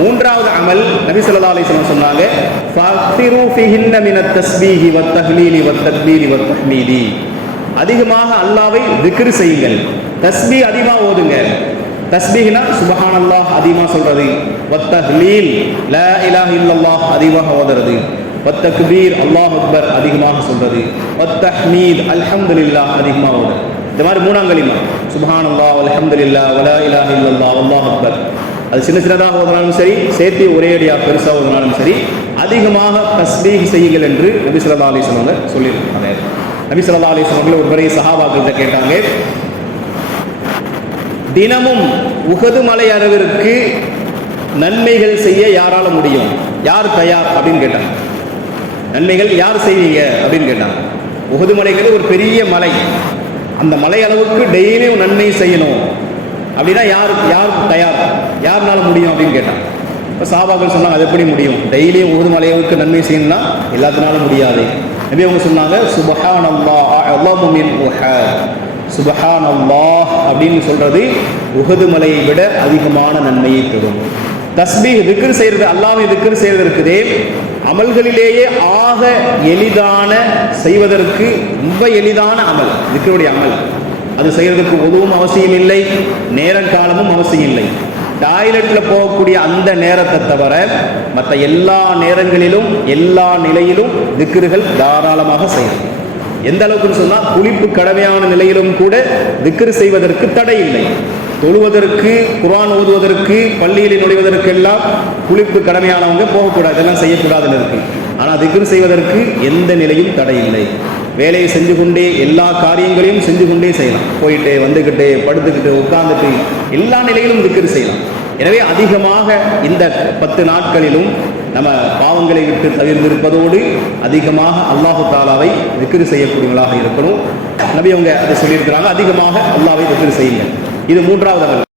மூன்றாவது அமல் நபி சொல்லா அலைஹி சொன்னாங்க அதிகமாக அல்லாவை விக்ரி செய்யுங்கள். தஸ்பி அதிகமாக ஓதுங்க. தஸ்பீஹ்னா சுபஹானல்லாஹ் அதிகமாக சொல்றது. வத் தஹ்லீல் லா இலாஹ இல்லல்லாஹ் அதிகமாக ஓதுறது. வத் தக்பீர் அல்லாஹ் அக்பர் அதிகமாக சொல்றது. வத் தஹ்மீத் அல்ஹம்துலில்லாஹ் அதிகமாக ஓதுறது. இந்த மாதிரி மூணாம் கலிமா சுபஹானல்லாஹ் அல்ஹம்துலில்லாஹ் வலா இலாஹ இல்லல்லாஹ் அல்லாஹ் அக்பர். அது சின்ன சின்னதாக ஓதினாலும் சரி சேர்த்து ஒரே அடியாக பெருசாக ஓதினாலும் சரி அதிகமாக தஸ்மீக் செய்யுங்கள் என்று நபி ஸல்லல்லாஹு அலைஹி சொல்லியிருக்காங்க நபி ஸல்லல்லாஹு அலைஹி ஒரு முறை சஹாபாக்கள்கிட்ட கேட்டாங்க தினமும் உகது மலை அளவிற்கு நன்மைகள் செய்ய யாரால முடியும்? யார் தயார்? அப்படின்னு கேட்டாங்க. நன்மைகள் யார் செய்வீங்க? அப்படின்னு கேட்டாங்க. உகது மலைங்கிறது ஒரு பெரிய மலை. அந்த மலை அளவுக்கு டெய்லியும் நன்மை செய்யணும். அப்படின்னா யார் யார் தயார்? முடியும் அப்படின்னு கேட்டாங்க இப்போ சாபாக்கள் சொன்னாங்க அது எப்படி முடியும்? டெய்லியும் ஒரு மலையவுக்கு நன்மை செய்யணும்னா எல்லாத்தினாலும் முடியாது. நபி அவங்க சொன்னாங்க சுபஹான் அல்லாஹ் மின் சுபஹான் அல்லாஹ் அப்படின்னு சொல்றது உகது மலையை விட அதிகமான நன்மையை தரும். தஸ்பீ திக்ரு செய்யறது அல்லாமே திக்ரு செய்யறது இருக்குதே. அமல்களிலேயே ஆக எளிதான செய்வதற்கு ரொம்ப எளிதான அமல் திக்ருடைய அமல். அது செய்யறதுக்கு உதவும் அவசியம் இல்லை நேரம் காலமும் அவசியம் இல்லை. டாய்லெட்டில் போகக்கூடிய அந்த நேரத்தை தவிர மற்ற எல்லா நேரங்களிலும் எல்லா நிலையிலும் திக்ருகள் தாராளமாக செய்யலாம். எந்த அளவுக்குன்னு சொன்னால் குளிப்பு கடமையான நிலையிலும் கூட திக்ரு செய்வதற்கு தடை இல்லை. தொழுவதற்கு குரான் ஓதுவதற்கு பள்ளியில் நுழைவதற்கு எல்லாம் குளிப்பு கடமையானவங்க போகக்கூடாது இதெல்லாம் செய்யக்கூடாதுன்னு இருக்கு. ஆனால் திக்ரு செய்வதற்கு எந்த நிலையும் தடை இல்லை. வேலையை செஞ்சு கொண்டே எல்லா காரியங்களையும் செஞ்சு கொண்டே செய்யலாம். போயிட்டு வந்துக்கிட்டு படுத்துக்கிட்டு உட்கார்ந்துட்டு எல்லா நிலையிலும் திக்ரு செய்யலாம். எனவே அதிகமாக இந்த பத்து நாட்களிலும் நம்ம பாவங்களை விட்டு தவிர்ந்திருப்பதோடு அதிகமாக அல்லாஹு தாலாவை திக்ரு செய்யக்கூடியவங்களாக இருக்கணும். நபி அவங்க அதை சொல்லியிருக்கிறாங்க அதிகமாக அல்லாவை திக்ரு செய்யுங்க இது மூன்றாவது